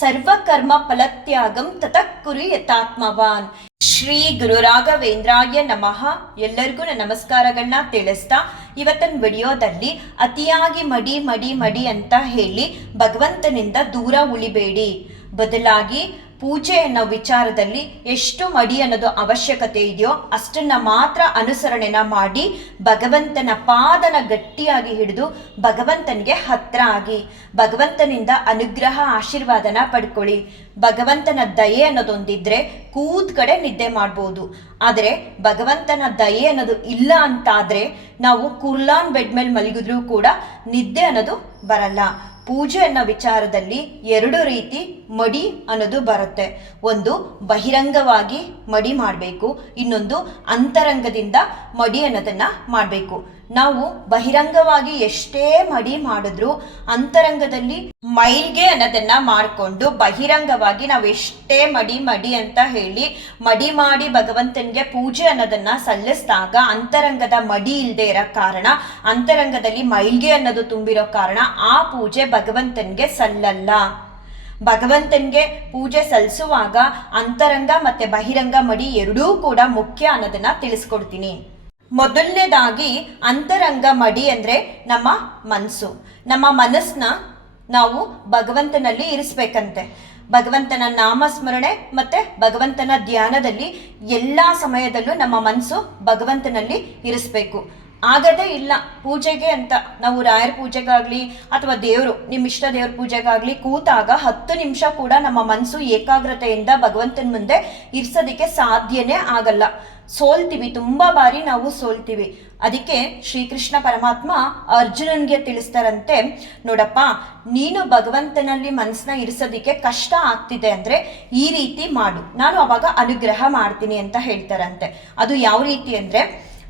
ಸರ್ವಕರ್ಮ ಫಲತ್ಯಾಗಂ ತತಃ ಕುರು ಯಥಾತ್ಮವಾನ್. ಶ್ರೀ ಗುರು ರಾಘವೇಂದ್ರಾಯ ನಮಃ. ಎಲ್ಲರಿಗೂ ನಮಸ್ಕಾರಗಳನ್ನ ತಿಳಿಸ್ತಾ ಇವತ್ತಿನ ವಿಡಿಯೋದಲ್ಲಿ ಅತಿಯಾಗಿ ಮಡಿ ಮಡಿ ಮಡಿ ಅಂತ ಹೇಳಿ ಭಗವಂತನಿಂದ ದೂರ ಉಳಿಬೇಡಿ. ಬದಲಾಗಿ ಪೂಜೆ ಅನ್ನೋ ವಿಚಾರದಲ್ಲಿ ಎಷ್ಟು ಮಡಿ ಅನ್ನೋದು ಅವಶ್ಯಕತೆ ಇದೆಯೋ ಅಷ್ಟನ್ನ ಮಾತ್ರ ಅನುಸರಣೆನ ಮಾಡಿ ಭಗವಂತನ ಪಾದನ ಗಟ್ಟಿಯಾಗಿ ಹಿಡಿದು ಭಗವಂತನಿಗೆ ಹತ್ರ ಆಗಿ ಭಗವಂತನಿಂದ ಅನುಗ್ರಹ ಆಶೀರ್ವಾದನ ಪಡ್ಕೊಳ್ಳಿ. ಭಗವಂತನ ದಯೆ ಅನ್ನೋದೊಂದಿದ್ರೆ ಕೂತ್ ಕಡೆ ನಿದ್ದೆ ಮಾಡ್ಬೋದು. ಆದರೆ ಭಗವಂತನ ದಯೆ ಅನ್ನೋದು ಇಲ್ಲ ಅಂತಾದ್ರೆ ನಾವು ಕುರ್ಲಾನ್ ಬೆಡ್ ಮೇಲೆ ಮಲಗಿದ್ರೂ ಕೂಡ ನಿದ್ದೆ ಅನ್ನೋದು ಬರಲ್ಲ. ಪೂಜೆ ಅನ್ನೋ ವಿಚಾರದಲ್ಲಿ ಎರಡು ರೀತಿ ಮಡಿ ಅನ್ನೋದು ಬರುತ್ತೆ. ಒಂದು ಬಹಿರಂಗವಾಗಿ ಮಡಿ ಮಾಡಬೇಕು, ಇನ್ನೊಂದು ಅಂತರಂಗದಿಂದ ಮಡಿ ಅನ್ನೋದನ್ನ ಮಾಡಬೇಕು. ನಾವು ಬಹಿರಂಗವಾಗಿ ಎಷ್ಟೇ ಮಡಿ ಮಾಡಿದ್ರು ಅಂತರಂಗದಲ್ಲಿ ಮೈಲ್ಗೆ ಅನ್ನೋದನ್ನ ಮಾಡಿಕೊಂಡು ಬಹಿರಂಗವಾಗಿ ನಾವು ಎಷ್ಟೇ ಮಡಿ ಮಡಿ ಅಂತ ಹೇಳಿ ಮಡಿ ಮಾಡಿ ಭಗವಂತನಿಗೆ ಪೂಜೆ ಅನ್ನೋದನ್ನ ಸಲ್ಲಿಸಿದಾಗ ಅಂತರಂಗದ ಮಡಿ ಇಲ್ಲದೆ ಇರೋ ಕಾರಣ, ಅಂತರಂಗದಲ್ಲಿ ಮೈಲ್ಗೆ ಅನ್ನೋದು ತುಂಬಿರೋ ಕಾರಣ ಆ ಪೂಜೆ ಭಗವಂತನಿಗೆ ಸಲ್ಲಲ್ಲ. ಭಗವಂತನಿಗೆ ಪೂಜೆ ಸಲ್ಲಿಸುವಾಗ ಅಂತರಂಗ ಮತ್ತೆ ಬಹಿರಂಗ ಮಡಿ ಎರಡೂ ಕೂಡ ಮುಖ್ಯ ಅನ್ನೋದನ್ನ ತಿಳಿಸ್ಕೊಡ್ತೀನಿ. ಮೊದಲನೇದಾಗಿ ಅಂತರಂಗ ಮಡಿ ಅಂದ್ರೆ ನಮ್ಮ ಮನಸ್ಸು. ನಮ್ಮ ಮನಸ್ಸನ್ನ ನಾವು ಭಗವಂತನಲ್ಲಿ ಇರಿಸ್ಬೇಕಂತೆ. ಭಗವಂತನ ನಾಮಸ್ಮರಣೆ ಮತ್ತೆ ಭಗವಂತನ ಧ್ಯಾನದಲ್ಲಿ ಎಲ್ಲಾ ಸಮಯದಲ್ಲೂ ನಮ್ಮ ಮನಸ್ಸು ಭಗವಂತನಲ್ಲಿ ಇರಿಸ್ಬೇಕು. ಆಗದೇ ಇಲ್ಲ ಪೂಜೆಗೆ ಅಂತ ನಾವು ರಾಯರ ಪೂಜೆಗಾಗ್ಲಿ ಅಥವಾ ದೇವರು ನಿಮ್ಮ ಇಷ್ಟ ದೇವ್ರ ಪೂಜೆಗಾಗ್ಲಿ ಕೂತಾಗ 10 ನಿಮಿಷ ಕೂಡ ನಮ್ಮ ಮನಸ್ಸು ಏಕಾಗ್ರತೆಯಿಂದ ಭಗವಂತನ ಮುಂದೆ ಇರ್ಸೋದಿಕ್ಕೆ ಸಾಧ್ಯನೇ ಆಗಲ್ಲ. ಸೋಲ್ತೀವಿ, ತುಂಬಾ ಬಾರಿ ನಾವು ಸೋಲ್ತೀವಿ. ಅದಕ್ಕೆ ಶ್ರೀಕೃಷ್ಣ ಪರಮಾತ್ಮ ಅರ್ಜುನನ್ಗೆ ತಿಳಿಸ್ತಾರಂತೆ, ನೋಡಪ್ಪ ನೀನು ಭಗವಂತನಲ್ಲಿ ಮನಸ್ಸನ್ನ ಇರಿಸೋದಿಕ್ಕೆ ಕಷ್ಟ ಆಗ್ತಿದೆ ಅಂದ್ರೆ ಈ ರೀತಿ ಮಾಡು, ನಾನು ಅವಾಗ ಅನುಗ್ರಹ ಮಾಡ್ತೀನಿ ಅಂತ ಹೇಳ್ತಾರಂತೆ. ಅದು ಯಾವ ರೀತಿ ಅಂದ್ರೆ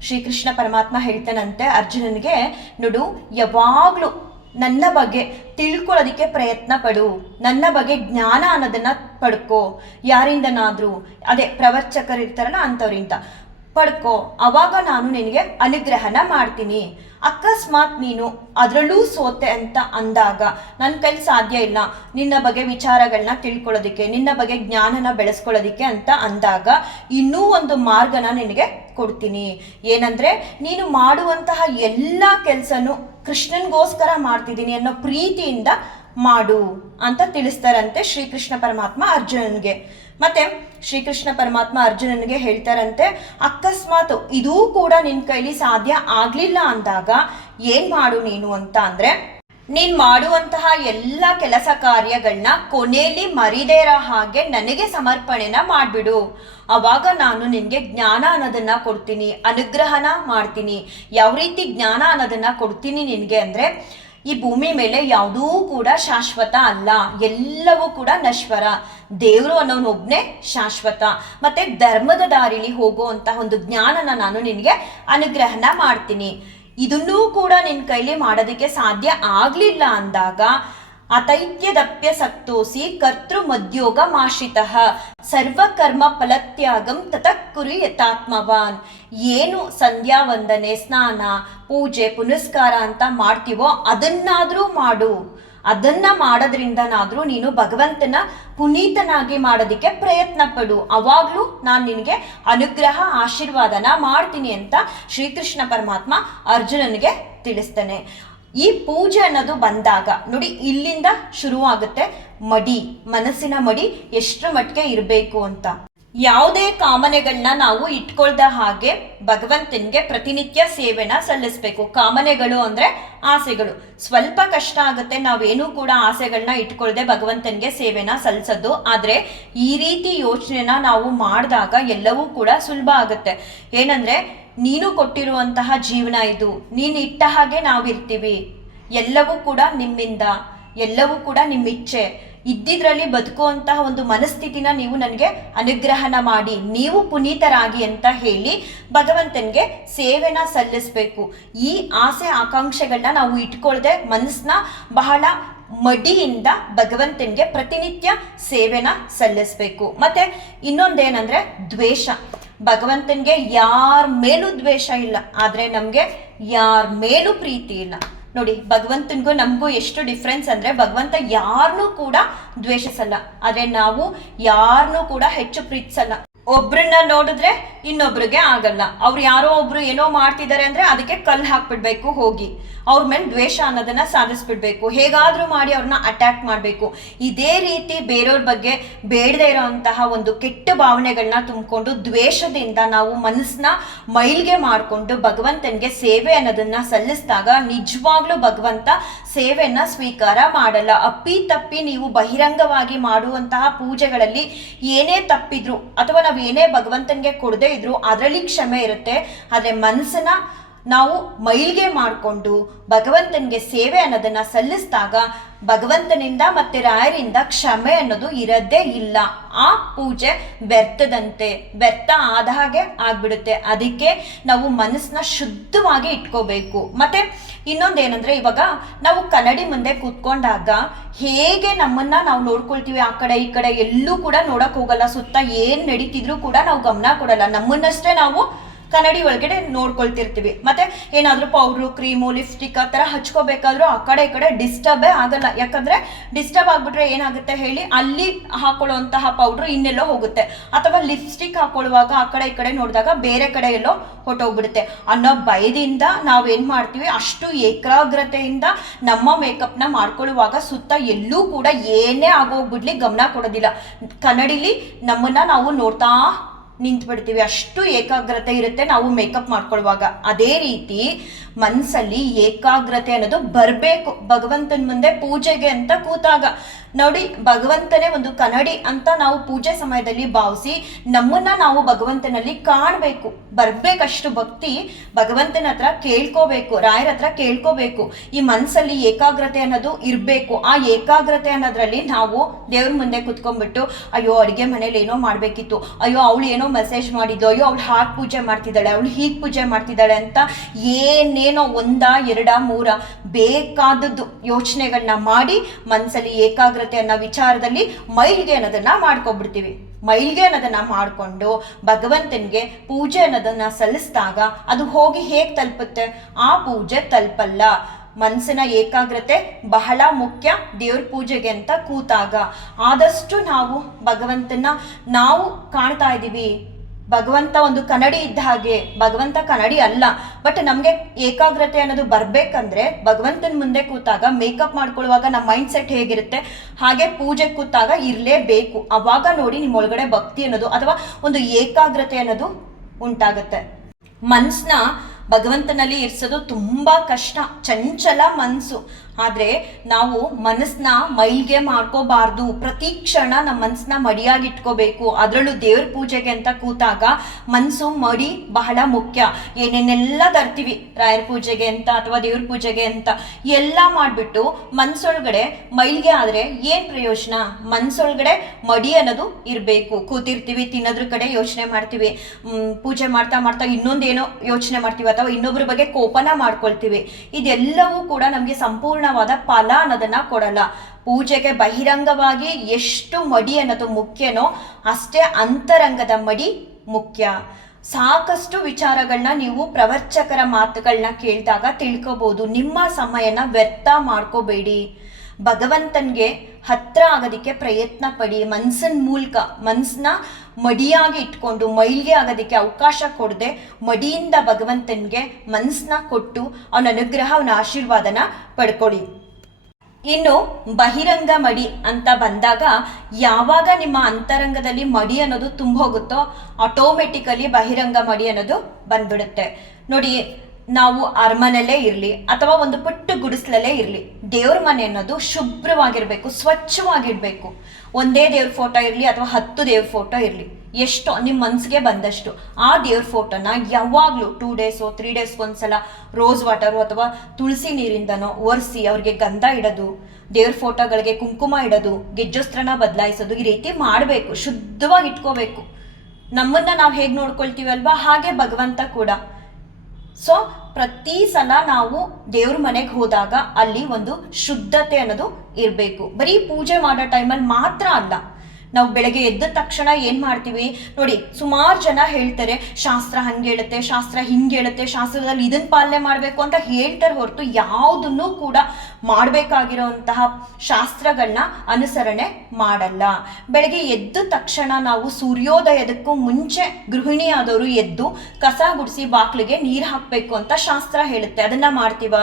ಶ್ರೀಕೃಷ್ಣ ಪರಮಾತ್ಮ ಹೇಳ್ತಾನಂತೆ ಅರ್ಜುನನಿಗೆ, ನೋಡು ಯಾವಾಗ್ಲೂ ನನ್ನ ಬಗ್ಗೆ ತಿಳ್ಕೊಳ್ಳೋದಿಕ್ಕೆ ಪ್ರಯತ್ನ ಪಡು, ನನ್ನ ಬಗ್ಗೆ ಜ್ಞಾನ ಅನ್ನೋದನ್ನ ಪಡ್ಕೋ. ಯಾರಿಂದನಾದ್ರೂ, ಅದೇ ಪ್ರವಚಕರಿರ್ತಾರಲ್ಲ ಅಂಥವ್ರಿಂದ ಪಡ್ಕೋ, ಅವಾಗ ನಾನು ನಿನಗೆ ಅನುಗ್ರಹನ ಮಾಡ್ತೀನಿ. ಅಕಸ್ಮಾತ್ ನೀನು ಅದರಲ್ಲೂ ಸೋತೆ ಅಂತ ಅಂದಾಗ ನನ್ನ ಕೈಲಿ ಸಾಧ್ಯ ಇಲ್ಲ ನಿನ್ನ ಬಗ್ಗೆ ವಿಚಾರಗಳನ್ನ ತಿಳ್ಕೊಳ್ಳೋದಿಕ್ಕೆ, ನಿನ್ನ ಬಗ್ಗೆ ಜ್ಞಾನನ ಬೆಳೆಸ್ಕೊಳ್ಳೋದಿಕ್ಕೆ ಅಂತ ಅಂದಾಗ ಇನ್ನೂ ಒಂದು ಮಾರ್ಗನ ನಿನಗೆ ಕೊಡ್ತೀನಿ. ಏನಂದ್ರೆ ನೀನು ಮಾಡುವಂತಹ ಎಲ್ಲ ಕೆಲಸನೂ ಕೃಷ್ಣನ್ಗೋಸ್ಕರ ಮಾಡ್ತಿದ್ದೀನಿ ಅನ್ನೋ ಪ್ರೀತಿಯಿಂದ ಮಾಡು ಅಂತ ತಿಳಿಸ್ತಾರಂತೆ ಶ್ರೀಕೃಷ್ಣ ಪರಮಾತ್ಮ ಅರ್ಜುನನ್ಗೆ. ಮತ್ತೆ ಶ್ರೀಕೃಷ್ಣ ಪರಮಾತ್ಮ ಅರ್ಜುನನ್ಗೆ ಹೇಳ್ತಾರಂತೆ, ಅಕಸ್ಮಾತ್ ಇದೂ ಕೂಡ ನಿನ್ ಕೈಲಿ ಸಾಧ್ಯ ಆಗ್ಲಿಲ್ಲ ಅಂದಾಗ ಏನ್ ಮಾಡು ನೀನು ಅಂತ ಅಂದ್ರೆ, ನೀನ್ ಮಾಡುವಂತಹ ಎಲ್ಲ ಕೆಲಸ ಕಾರ್ಯಗಳನ್ನ ಕೊನೆಯಲ್ಲಿ ಮರಿದೇ ಇರೋ ಹಾಗೆ ನನಗೆ ಸಮರ್ಪಣೆನ ಮಾಡ್ಬಿಡು. ಅವಾಗ ನಾನು ನಿನ್ಗೆ ಜ್ಞಾನ ಅನ್ನೋದನ್ನ ಕೊಡ್ತೀನಿ, ಅನುಗ್ರಹನ ಮಾಡ್ತೀನಿ. ಯಾವ ರೀತಿ ಜ್ಞಾನ ಅನ್ನೋದನ್ನ ಕೊಡ್ತೀನಿ ನಿನ್ಗೆ ಅಂದ್ರೆ, ಈ ಭೂಮಿ ಮೇಲೆ ಯಾವುದೂ ಕೂಡ ಶಾಶ್ವತ ಅಲ್ಲ, ಎಲ್ಲವೂ ಕೂಡ ನಶ್ವರ. ದೇವರು ಅನ್ನೋನೊಬ್ನೇ ಶಾಶ್ವತ. ಮತ್ತೆ ಧರ್ಮದ ದಾರಿಲಿ ಹೋಗುವಂತಹ ಒಂದು ಜ್ಞಾನನ ನಾನು ನಿನಗೆ ಅನುಗ್ರಹನ ಮಾಡ್ತೀನಿ. ಇದನ್ನೂ ಕೂಡ ನಿನ್ನ ಕೈಲಿ ಮಾಡೋದಕ್ಕೆ ಸಾಧ್ಯ ಆಗ್ಲಿಲ್ಲ ಅಂದಾಗ ಅತೈತ್ಯದಪ್ಯ ಸಕ್ತೋಸಿ ಕರ್ತೃ ಮಧ್ಯೋಗ ಮಾಶ್ರಿತಃ ಸರ್ವಕರ್ಮ ಫಲತ್ಯಾಗಂ ತತಃ ಕುರು ಯಥಾತ್ಮವಾನ್. ಏನು ಸಂಧ್ಯಾ ವಂದನೆ, ಸ್ನಾನ, ಪೂಜೆ, ಪುನಸ್ಕಾರ ಅಂತ ಮಾಡ್ತೀವೋ ಅದನ್ನಾದ್ರೂ ಮಾಡು. ಅದನ್ನ ಮಾಡೋದ್ರಿಂದನಾದ್ರೂ ನೀನು ಭಗವಂತನ ಪುನೀತನಾಗಿ ಮಾಡೋದಕ್ಕೆ ಪ್ರಯತ್ನ ಪಡು. ಅವಾಗ್ಲೂ ನಾನು ನಿನಗೆ ಅನುಗ್ರಹ ಆಶೀರ್ವಾದನ ಮಾಡ್ತೀನಿ ಅಂತ ಶ್ರೀಕೃಷ್ಣ ಪರಮಾತ್ಮ ಅರ್ಜುನನಿಗೆ ತಿಳಿಸ್ತಾನೆ. ಈ ಪೂಜೆ ಅನ್ನೋದು ಬಂದಾಗ ನೋಡಿ ಇಲ್ಲಿಂದ ಶುರುವಾಗುತ್ತೆ ಮಡಿ, ಮನಸ್ಸಿನ ಮಡಿ ಎಷ್ಟರ ಮಟ್ಟಿಗೆ ಇರಬೇಕು ಅಂತ. ಯಾವುದೇ ಕಾಮನೆಗಳನ್ನ ನಾವು ಇಟ್ಕೊಳ್ದ ಹಾಗೆ ಭಗವಂತನಿಗೆ ಪ್ರತಿನಿತ್ಯ ಸೇವೆನ ಸಲ್ಲಿಸ್ಬೇಕು. ಕಾಮನೆಗಳು ಅಂದ್ರೆ ಆಸೆಗಳು. ಸ್ವಲ್ಪ ಕಷ್ಟ ಆಗುತ್ತೆ ನಾವೇನೂ ಕೂಡ ಆಸೆಗಳನ್ನ ಇಟ್ಕೊಳ್ದೆ ಭಗವಂತನಿಗೆ ಸೇವೆನ ಸಲ್ಲಿಸೋದು. ಆದ್ರೆ ಈ ರೀತಿ ಯೋಚನೆನ ನಾವು ಮಾಡಿದಾಗ ಎಲ್ಲವೂ ಕೂಡ ಸುಲಭ ಆಗುತ್ತೆ. ಏನಂದ್ರೆ ನೀನು ಕೊಟ್ಟಿರುವಂತಹ ಜೀವನ ಇದು, ನೀನು ಇಟ್ಟ ಹಾಗೆ ನಾವಿರ್ತೀವಿ. ಎಲ್ಲವೂ ಕೂಡ ನಿಮ್ಮಿಂದ, ಎಲ್ಲವೂ ಕೂಡ ನಿಮ್ಮ ಇಚ್ಛೆ. ಇದ್ದಿದ್ರಲ್ಲಿ ಬದುಕುವಂತಹ ಒಂದು ಮನಸ್ಥಿತಿನ ನೀವು ನನಗೆ ಅನುಗ್ರಹನ ಮಾಡಿ, ನೀವು ಪುನೀತರಾಗಿ ಅಂತ ಹೇಳಿ ಭಗವಂತನಿಗೆ ಸೇವೆನ ಸಲ್ಲಿಸ್ಬೇಕು. ಈ ಆಸೆ ಆಕಾಂಕ್ಷೆಗಳನ್ನ ನಾವು ಇಟ್ಕೊಳ್ದೆ ಮನಸ್ಸನ್ನ ಬಹಳ ಮಡಿಯಿಂದ ಭಗವಂತನಿಗೆ ಪ್ರತಿನಿತ್ಯ ಸೇವೆನ ಸಲ್ಲಿಸ್ಬೇಕು. ಮತ್ತೆ ಇನ್ನೊಂದೇನಂದ್ರೆ ದ್ವೇಷ. ಭಗವಂತನಿಗೆ ಯಾರ ಮೇಲೂ ದ್ವೇಷ ಇಲ್ಲ, ಆದ್ರೆ ನಮ್ಗೆ ಯಾರ ಮೇಲೂ ಪ್ರೀತಿ ಇಲ್ಲ. ನೋಡಿ, ಭಗವಂತನಿಗೂ ನಮಗೂ ಎಷ್ಟು ಡಿಫ್ರೆನ್ಸ್ ಅಂದರೆ, ಭಗವಂತ ಯಾರನ್ನೂ ಕೂಡ ದ್ವೇಷಿಸಲ್ಲ, ಆದರೆ ನಾವು ಯಾರನ್ನೂ ಕೂಡ ಹೆಚ್ಚು ಪ್ರೀತಿಸಲ್ಲ. ಒಬ್ರನ್ನ ನೋಡಿದ್ರೆ ಇನ್ನೊಬ್ರಿಗೆ ಆಗಲ್ಲ. ಅವ್ರು ಯಾರೋ ಒಬ್ರು ಏನೋ ಮಾಡ್ತಿದ್ದಾರೆ ಅಂದ್ರೆ ಅದಕ್ಕೆ ಕಲ್ಲು ಹಾಕ್ಬಿಡ್ಬೇಕು, ಹೋಗಿ ಅವ್ರ ಮೇಲೆ ದ್ವೇಷ ಅನ್ನೋದನ್ನ ಸಾಧಿಸ್ಬಿಡ್ಬೇಕು, ಹೇಗಾದ್ರೂ ಮಾಡಿ ಅವ್ರನ್ನ ಅಟ್ಯಾಕ್ ಮಾಡಬೇಕು. ಇದೇ ರೀತಿ ಬೇರೆಯವ್ರ ಬಗ್ಗೆ ಬೇಡದೇ ಇರೋಂತಹ ಒಂದು ಕೆಟ್ಟ ಭಾವನೆಗಳನ್ನ ತುಂಬಿಕೊಂಡು ದ್ವೇಷದಿಂದ ನಾವು ಮನಸ್ಸನ್ನ ಮೈಲ್ಗೆ ಮಾಡಿಕೊಂಡು ಭಗವಂತನಿಗೆ ಸೇವೆ ಅನ್ನೋದನ್ನ ಸಲ್ಲಿಸಿದಾಗ ನಿಜವಾಗ್ಲೂ ಭಗವಂತ ಸೇವೆಯನ್ನ ಸ್ವೀಕಾರ ಮಾಡಲ್ಲ. ಅಪ್ಪಿ ತಪ್ಪಿ ನೀವು ಬಹಿರಂಗವಾಗಿ ಮಾಡುವಂತಹ ಪೂಜೆಗಳಲ್ಲಿ ಏನೇ ತಪ್ಪಿದ್ರು ಅಥವಾ ನಾವು ಏನೇ ಭಗವಂತನಿಗೆ ಕೊಡದೇ ಇದ್ರು ಅದರಲ್ಲಿ ಕ್ಷಮೆ ಇರುತ್ತೆ. ಆದರೆ ಮನಸ್ಸನ್ನ ನಾವು ಮೈಲ್ಗೆ ಮಾಡಿಕೊಂಡು ಭಗವಂತನಿಗೆ ಸೇವೆ ಅನ್ನೋದನ್ನ ಸಲ್ಲಿಸಿದಾಗ ಭಗವಂತನಿಂದ ಮತ್ತೆ ರಾಯರಿಂದ ಕ್ಷಮೆ ಅನ್ನೋದು ಇರದೇ ಇಲ್ಲ. ಆ ಪೂಜೆ ವ್ಯರ್ಥದಂತೆ, ವ್ಯರ್ಥ ಆದ ಹಾಗೆ ಆಗ್ಬಿಡುತ್ತೆ. ಅದಕ್ಕೆ ನಾವು ಮನಸ್ಸನ್ನ ಶುದ್ಧವಾಗಿ ಇಟ್ಕೋಬೇಕು. ಮತ್ತೆ ಇನ್ನೊಂದೇನಂದ್ರೆ, ಇವಾಗ ನಾವು ಕನ್ನಡಿ ಮುಂದೆ ಕೂತ್ಕೊಂಡಾಗ ಹೇಗೆ ನಮ್ಮನ್ನ ನಾವು ನೋಡ್ಕೊಳ್ತೀವಿ, ಆ ಕಡೆ ಈ ಕಡೆ ಎಲ್ಲೂ ಕೂಡ ನೋಡಕ್ ಹೋಗಲ್ಲ. ಸುತ್ತ ಏನ್ ನಡೀತಿದ್ರು ಕೂಡ ನಾವು ಗಮನ ಕೊಡಲ್ಲ, ನಮ್ಮನ್ನಷ್ಟೇ ನಾವು ಕನ್ನಡಿ ಒಳಗಡೆ ನೋಡ್ಕೊಳ್ತಿರ್ತೀವಿ. ಮತ್ತೆ ಏನಾದ್ರೂ ಪೌಡ್ರು, ಕ್ರೀಮು, ಲಿಪ್ಸ್ಟಿಕ್ ಆ ಥರ ಹಚ್ಕೋಬೇಕಾದ್ರೂ ಆ ಕಡೆ ಈ ಕಡೆ ಡಿಸ್ಟರ್ಬೇ ಆಗಲ್ಲ. ಯಾಕಂದ್ರೆ ಡಿಸ್ಟರ್ಬ್ ಆಗ್ಬಿಟ್ರೆ ಏನಾಗುತ್ತೆ ಹೇಳಿ, ಅಲ್ಲಿ ಹಾಕೊಳ್ಳುವಂತಹ ಪೌಡ್ರು ಇನ್ನೆಲ್ಲೋ ಹೋಗುತ್ತೆ, ಅಥವಾ ಲಿಪ್ಸ್ಟಿಕ್ ಹಾಕೊಳ್ಳುವಾಗ ಆ ಕಡೆ ಈ ಕಡೆ ನೋಡಿದಾಗ ಬೇರೆ ಕಡೆ ಎಲ್ಲೋ ಹೊಟ್ಟೋಗ್ಬಿಡುತ್ತೆ ಅನ್ನೋ ಭಯದಿಂದ ನಾವೇನ್ ಮಾಡ್ತೀವಿ, ಅಷ್ಟು ಏಕಾಗ್ರತೆಯಿಂದ ನಮ್ಮ ಮೇಕಪ್ನ ಮಾಡ್ಕೊಳ್ಳುವಾಗ ಸುತ್ತ ಎಲ್ಲೂ ಕೂಡ ಏನೇ ಆಗೋಗ್ಬಿಡ್ಲಿ ಗಮನ ಕೊಡೋದಿಲ್ಲ. ಕನ್ನಡಿಲಿ ನಮ್ಮನ್ನ ನಾವು ನೋಡ್ತಾ ನಿಂತ್ಬಿಡ್ತೀವಿ, ಅಷ್ಟು ಏಕಾಗ್ರತೆ ಇರುತ್ತೆ ನಾವು ಮೇಕಪ್ ಮಾಡ್ಕೊಳ್ಳುವಾಗ. ಅದೇ ರೀತಿ ಮನಸ್ಸಲ್ಲಿ ಏಕಾಗ್ರತೆ ಅನ್ನೋದು ಬರಬೇಕು ಭಗವಂತನ ಮುಂದೆ ಪೂಜೆಗೆ ಅಂತ ಕೂತಾಗ. ನೋಡಿ, ಭಗವಂತನೇ ಒಂದು ಕನ್ನಡಿ ಅಂತ ನಾವು ಪೂಜೆ ಸಮಯದಲ್ಲಿ ಭಾವಿಸಿ ನಮ್ಮನ್ನ ನಾವು ಭಗವಂತನಲ್ಲಿ ಕಾಣಬೇಕು. ಬರ್ಬೇಕಷ್ಟು ಭಕ್ತಿ ಭಗವಂತನ ಹತ್ರ ಕೇಳ್ಕೋಬೇಕು, ರಾಯರ ಹತ್ರ ಕೇಳ್ಕೋಬೇಕು. ಈ ಮನಸ್ಸಲ್ಲಿ ಏಕಾಗ್ರತೆ ಅನ್ನೋದು ಇರಬೇಕು. ಆ ಏಕಾಗ್ರತೆ ಅನ್ನೋದ್ರಲ್ಲಿ ನಾವು ದೇವ್ರ ಮುಂದೆ ಕುತ್ಕೊಂಡ್ಬಿಟ್ಟು, ಅಯ್ಯೋ ಅಡುಗೆ ಮನೇಲಿ ಏನೋ ಮಾಡಬೇಕಿತ್ತು, ಅಯ್ಯೋ ಅವಳು ಏನೋ ಮೆಸೇಜ್ ಮಾಡಿದ್ದು, ಅಯ್ಯೋ ಅವಳು ಹಾಗೆ ಪೂಜೆ ಮಾಡ್ತಿದ್ದಾಳೆ, ಅವಳು ಹೀಗೆ ಪೂಜೆ ಮಾಡ್ತಿದ್ದಾಳೆ ಅಂತ ಏನೇನೋ ಒಂದ ಎರಡ ಮೂರ ಬೇಕಾದದ್ದು ಯೋಚನೆಗಳನ್ನ ಮಾಡಿ ಮನಸ್ಸಲ್ಲಿ ಏಕಾಗ್ರತೆ ಅನ್ನೋ ವಿಚಾರದಲ್ಲಿ ಮೈಲಿಗೆ ಅನ್ನೋದನ್ನ ಮಾಡ್ಕೊಬಿಡ್ತೀವಿ. ಮೈಲಿಗೆ ಅನ್ನೋದನ್ನ ಮಾಡಿಕೊಂಡು ಭಗವಂತನಿಗೆ ಪೂಜೆ ಅನ್ನೋದನ್ನ ಸಲ್ಲಿಸಿದಾಗ ಅದು ಹೋಗಿ ಹೇಗೆ ತಲುಪುತ್ತೆ? ಆ ಪೂಜೆ ತಲುಪಲ್ಲ. ಮನಸ್ಸಿನ ಏಕಾಗ್ರತೆ ಬಹಳ ಮುಖ್ಯ ದೇವ್ರ ಪೂಜೆಗೆ ಅಂತ ಕೂತಾಗ. ಆದಷ್ಟು ನಾವು ಭಗವಂತನ ನಾವು ಕಾಣ್ತಾ ಇದ್ದೀವಿ, ಭಗವಂತ ಒಂದು ಕನ್ನಡಿ ಇದ್ದ ಹಾಗೆ. ಭಗವಂತ ಕನ್ನಡಿ ಅಲ್ಲ, ಬಟ್ ನಮಗೆ ಏಕಾಗ್ರತೆ ಅನ್ನೋದು ಬರ್ಬೇಕಂದ್ರೆ ಭಗವಂತನ ಮುಂದೆ ಕೂತಾಗ ಮೇಕಪ್ ಮಾಡ್ಕೊಳ್ಳುವಾಗ ನಮ್ಮ ಮೈಂಡ್ ಸೆಟ್ ಹೇಗಿರುತ್ತೆ ಹಾಗೆ ಪೂಜೆ ಕೂತಾಗ ಇರಲೇಬೇಕು. ಅವಾಗ ನೋಡಿ ನಿಮ್ಮ ಒಳಗಡೆ ಭಕ್ತಿ ಅನ್ನೋದು ಅಥವಾ ಒಂದು ಏಕಾಗ್ರತೆ ಅನ್ನೋದು ಉಂಟಾಗುತ್ತೆ. ಮನಸ್ಸನ್ನ ಭಗವಂತನಲ್ಲಿ ಇರಿಸೋದು ತುಂಬಾ ಕಷ್ಟ, ಚಂಚಲ ಮನಸ್ಸು. ಆದರೆ ನಾವು ಮನಸ್ಸನ್ನ ಮೈಲ್ಗೆ ಮಾಡ್ಕೋಬಾರ್ದು. ಪ್ರತಿ ಕ್ಷಣ ನಮ್ಮ ಮನಸ್ಸನ್ನ ಮಡಿಯಾಗಿಟ್ಕೋಬೇಕು. ಅದರಲ್ಲೂ ದೇವ್ರ ಪೂಜೆಗೆ ಅಂತ ಕೂತಾಗ ಮನಸ್ಸು ಮಡಿ ಬಹಳ ಮುಖ್ಯ. ಏನೇನೆಲ್ಲ ತರ್ತೀವಿ ರಾಯರ ಪೂಜೆಗೆ ಅಂತ ಅಥವಾ ದೇವ್ರ ಪೂಜೆಗೆ ಅಂತ ಎಲ್ಲ ಮಾಡಿಬಿಟ್ಟು ಮನಸ್ಸೊಳಗಡೆ ಮೈಲ್ಗೆ ಆದರೆ ಏನು ಪ್ರಯೋಜನ? ಮನಸ್ಸೊಳಗಡೆ ಮಡಿ ಅನ್ನೋದು ಇರಬೇಕು. ಕೂತಿರ್ತೀವಿ, ತಿನ್ನೋದ್ರ ಕಡೆ ಯೋಚನೆ ಮಾಡ್ತೀವಿ, ಪೂಜೆ ಮಾಡ್ತಾ ಮಾಡ್ತಾ ಇನ್ನೊಂದೇನೋ ಯೋಚನೆ ಮಾಡ್ತೀವಿ ಅಥವಾ ಇನ್ನೊಬ್ಬರ ಬಗ್ಗೆ ಕೋಪನ ಮಾಡ್ಕೊಳ್ತೀವಿ. ಇದೆಲ್ಲವೂ ಕೂಡ ನಮಗೆ ಸಂಪೂರ್ಣವಾದ ಫಲ ಅನ್ನೋದನ್ನ ಕೊಡಲ್ಲ. ಪೂಜೆಗೆ ಬಹಿರಂಗವಾಗಿ ಎಷ್ಟು ಮಡಿ ಅನ್ನೋದು ಮುಖ್ಯನೋ ಅಷ್ಟೇ ಅಂತರಂಗದ ಮಡಿ ಮುಖ್ಯ. ಸಾಕಷ್ಟು ವಿಚಾರಗಳನ್ನ ನೀವು ಪ್ರವಚಕರ ಮಾತುಗಳನ್ನ ಕೇಳಿದಾಗ ತಿಳ್ಕೋಬಹುದು. ನಿಮ್ಮ ಸಮಯನ ವ್ಯರ್ಥ ಮಾಡ್ಕೋಬೇಡಿ. ಭಗವಂತನಿಗೆ ಹತ್ರ ಆಗೋದಕ್ಕೆ ಪ್ರಯತ್ನ ಪಡಿ. ಮನಸ್ಸಿನ ಮೂಲಕ ಮನಸ್ಸನ್ನ ಮಡಿಯಾಗಿ ಇಟ್ಕೊಂಡು ಮೈಲ್ಗೆ ಆಗೋದಕ್ಕೆ ಅವಕಾಶ ಕೊಡದೆ ಮಡಿಯಿಂದ ಭಗವಂತನಿಗೆ ಮನಸ್ಸನ್ನ ಕೊಟ್ಟು ಅವನ ಅನುಗ್ರಹ, ಅವನ ಆಶೀರ್ವಾದನ ಪಡ್ಕೊಳ್ಳಿ. ಇನ್ನು ಬಹಿರಂಗ ಮಡಿ ಅಂತ ಬಂದಾಗ, ಯಾವಾಗ ನಿಮ್ಮ ಅಂತರಂಗದಲ್ಲಿ ಮಡಿ ಅನ್ನೋದು ತುಂಬೋಗುತ್ತೋ ಆಟೋಮೆಟಿಕಲಿ ಬಹಿರಂಗ ಮಡಿ ಅನ್ನೋದು ಬಂದ್ಬಿಡುತ್ತೆ. ನೋಡಿ, ನಾವು ಅರಮನೆಯಲ್ಲೇ ಇರಲಿ ಅಥವಾ ಒಂದು ಪುಟ್ಟ ಗುಡಿಸ್ಲಲ್ಲೇ ಇರಲಿ, ದೇವ್ರ ಮನೆ ಅನ್ನೋದು ಶುಭ್ರವಾಗಿರಬೇಕು, ಸ್ವಚ್ಛವಾಗಿಡಬೇಕು. ಒಂದೇ ದೇವ್ರ ಫೋಟೋ ಇರಲಿ ಅಥವಾ 10 ದೇವ್ರ ಫೋಟೋ ಇರಲಿ, ಎಷ್ಟೋ ನಿಮ್ಮ ಮನಸ್ಸಿಗೆ ಬಂದಷ್ಟು ಆ ದೇವ್ರ ಫೋಟೋನ ಯಾವಾಗಲೂ 2 ಡೇಸೋ 3 ಡೇಸ್ಗೆ ಒಂದ್ಸಲ ರೋಸ್ ವಾಟರು ಅಥವಾ ತುಳಸಿ ನೀರಿಂದನೋ ಒರೆಸಿ ಅವ್ರಿಗೆ ಗಂಧ ಇಡೋದು, ದೇವ್ರ ಫೋಟೋಗಳಿಗೆ ಕುಂಕುಮ ಇಡೋದು, ಗೆಜ್ಜೋಸ್ತ್ರನ ಬದಲಾಯಿಸೋದು, ಈ ರೀತಿ ಮಾಡಬೇಕು. ಶುದ್ಧವಾಗಿ ಇಟ್ಕೋಬೇಕು. ನಮ್ಮನ್ನ ನಾವು ಹೇಗೆ ನೋಡ್ಕೊಳ್ತೀವಲ್ವಾ ಹಾಗೆ ಭಗವಂತ ಕೂಡ. ಸೊ ಪ್ರತಿ ಸಲ ನಾವು ದೇವ್ರ ಮನೆಗೆ ಹೋದಾಗ ಅಲ್ಲಿ ಒಂದು ಶುದ್ಧತೆ ಅನ್ನೋದು ಇರಬೇಕು. ಬರೀ ಪೂಜೆ ಮಾಡೋ ಟೈಮಲ್ಲಿ ಮಾತ್ರ ಅಲ್ಲ, ನಾವು ಬೆಳಗ್ಗೆ ಎದ್ದ ತಕ್ಷಣ ಏನು ಮಾಡ್ತೀವಿ ನೋಡಿ, ಸುಮಾರು ಜನ ಹೇಳ್ತಾರೆ ಶಾಸ್ತ್ರ ಹಂಗೆ ಹೇಳುತ್ತೆ, ಶಾಸ್ತ್ರ ಹಿಂಗೆ ಹೇಳುತ್ತೆ, ಶಾಸ್ತ್ರದಲ್ಲಿ ಇದನ್ನ ಪಾಲನೆ ಮಾಡಬೇಕು ಅಂತ ಹೇಳ್ತಾರೆ ಹೊರತು ಯಾವುದನ್ನು ಕೂಡ ಮಾಡಬೇಕಾಗಿರೋಂತಹ ಶಾಸ್ತ್ರಗಳನ್ನ ಅನುಸರಣೆ ಮಾಡಲ್ಲ. ಬೆಳಗ್ಗೆ ಎದ್ದ ತಕ್ಷಣ ನಾವು ಸೂರ್ಯೋದಯದಕ್ಕೂ ಮುಂಚೆ ಗೃಹಿಣಿ ಆದವರು ಎದ್ದು ಕಸ ಗುಡಿಸಿ ಬಾಕ್ಲಿಗೆ ನೀರು ಹಾಕಬೇಕು ಅಂತ ಶಾಸ್ತ್ರ ಹೇಳುತ್ತೆ. ಅದನ್ನ ಮಾಡ್ತೀವ?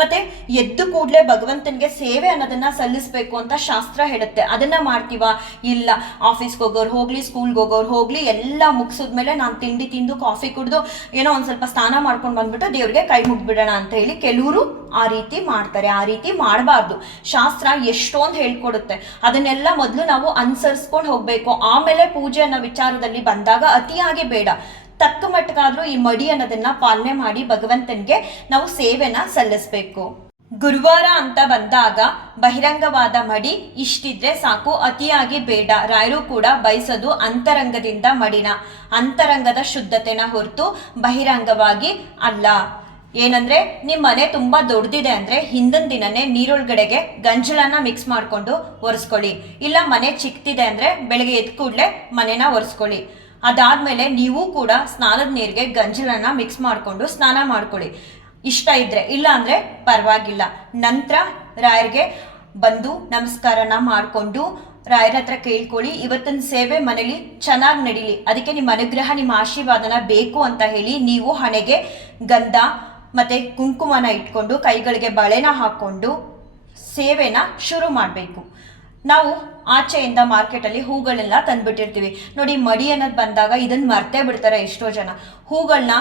ಮತ್ತೆ ಎದ್ದು ಕೂಡಲೇ ಭಗವಂತನಿಗೆ ಸೇವೆ ಅನ್ನೋದನ್ನ ಸಲ್ಲಿಸಬೇಕು ಅಂತ ಶಾಸ್ತ್ರ ಹೇಳುತ್ತೆ. ಅದನ್ನ ಮಾಡ್ತೀವ? ಇಲ್ಲ. ಆಫೀಸ್ಗೆ ಹೋಗೋರು ಹೋಗ್ಲಿ, ಸ್ಕೂಲ್ಗೆ ಹೋಗೋರು ಹೋಗ್ಲಿ, ಎಲ್ಲ ಮುಗಿಸಿದ್ಮೇಲೆ ನಾನು ತಿಂಡಿ ತಿಂದು ಕಾಫಿ ಕುಡಿದು ಏನೋ ಒಂದ್ ಸ್ವಲ್ಪ ಸ್ನಾನ ಮಾಡ್ಕೊಂಡು ಬಂದ್ಬಿಟ್ಟು ದೇವ್ರಿಗೆ ಕೈ ಮುಗ್ಬಿಡೋಣ ಅಂತ ಹೇಳಿ ಕೆಲವರು ಆ ರೀತಿ ಮಾಡ್ತಾರೆ. ಆ ರೀತಿ ಮಾಡಬಾರ್ದು. ಶಾಸ್ತ್ರ ಎಷ್ಟೊಂದು ಹೇಳ್ಕೊಡುತ್ತೆ. ಅದನ್ನೆಲ್ಲ ಮೊದಲು ನಾವು ಅನುಸರಿಸ್ಕೊಂಡು ಹೋಗ್ಬೇಕು. ಆಮೇಲೆ ಪೂಜೆ ಅನ್ನೋ ವಿಚಾರದಲ್ಲಿ ಬಂದಾಗ ಅತಿಯಾಗಿ ಬೇಡ, ತಕ್ಕ ಮಟ್ಟಕ್ಕಾದ್ರೂ ಈ ಮಡಿ ಅನ್ನೋದನ್ನ ಪಾಲನೆ ಮಾಡಿ ಭಗವಂತನಿಗೆ ನಾವು ಸೇವೆನ ಸಲ್ಲಿಸ್ಬೇಕು. ಗುರುವಾರ ಅಂತ ಬಂದಾಗ ಬಹಿರಂಗವಾದ ಮಡಿ ಇಷ್ಟಿದ್ರೆ ಸಾಕು, ಅತಿಯಾಗಿ ಬೇಡ. ರಾಯರು ಕೂಡ ಬಯಸೋದು ಅಂತರಂಗದಿಂದ ಮಡಿನ, ಅಂತರಂಗದ ಶುದ್ಧತೆನ ಹೊರತು ಬಹಿರಂಗವಾಗಿ ಅಲ್ಲ. ಏನಂದ್ರೆ ನಿಮ್ಮ ಮನೆ ತುಂಬಾ ದೊಡ್ಡದಿದೆ ಅಂದ್ರೆ ಹಿಂದಿನ ದಿನನೇ ನೀರೊಳಗಡೆಗೆ ಗಂಜಲನ್ನ ಮಿಕ್ಸ್ ಮಾಡ್ಕೊಂಡು ಒರೆಸ್ಕೊಳ್ಳಿ. ಇಲ್ಲ ಮನೆ ಚಿಕ್ಕದಿದೆ ಅಂದ್ರೆ ಬೆಳಗ್ಗೆ ಎದ್ದ ಕೂಡಲೇ ಮನೆನ ಒರೆಸ್ಕೊಳ್ಳಿ. ಅದಾದ್ಮೇಲೆ ನೀವು ಕೂಡ ಸ್ನಾನದ ನೀರಿಗೆ ಗಂಜಲನ್ನ ಮಿಕ್ಸ್ ಮಾಡ್ಕೊಂಡು ಸ್ನಾನ ಮಾಡ್ಕೊಳ್ಳಿ, ಇಷ್ಟ ಇದ್ರೆ. ಇಲ್ಲ ಅಂದ್ರೆ ಪರವಾಗಿಲ್ಲ. ನಂತರ ರಾಯರಿಗೆ ಬಂದು ನಮಸ್ಕಾರನ ಮಾಡಿಕೊಂಡು ರಾಯರ ಹತ್ರ ಕೇಳ್ಕೊಳ್ಳಿ, ಇವತ್ತಿನ ಸೇವೆ ಮನೇಲಿ ಚೆನ್ನಾಗಿ ನಡೀಲಿ, ಅದಕ್ಕೆ ನಿಮ್ಮ ಅನುಗ್ರಹ, ನಿಮ್ಮ ಆಶೀರ್ವಾದನ ಬೇಕು ಅಂತ ಹೇಳಿ ನೀವು ಹಣೆಗೆ ಗಂಧ ಮತ್ತೆ ಕುಂಕುಮನ ಇಟ್ಕೊಂಡು ಕೈಗಳಿಗೆ ಬಳೆನ ಹಾಕೊಂಡು ಸೇವೆನ ಶುರು ಮಾಡಬೇಕು. ನಾವು ಆಚೆಯಿಂದ ಮಾರ್ಕೆಟಲ್ಲಿ ಹೂಗಳನ್ನೆಲ್ಲ ತಂದ್ಬಿಟ್ಟಿರ್ತೀವಿ ನೋಡಿ. ಮಡಿ ಅನ್ನೋದು ಬಂದಾಗ ಇದನ್ನ ಮರ್ತೇ ಬಿಡ್ತಾರೆ ಎಷ್ಟೋ ಜನ. ಹೂಗಳನ್ನ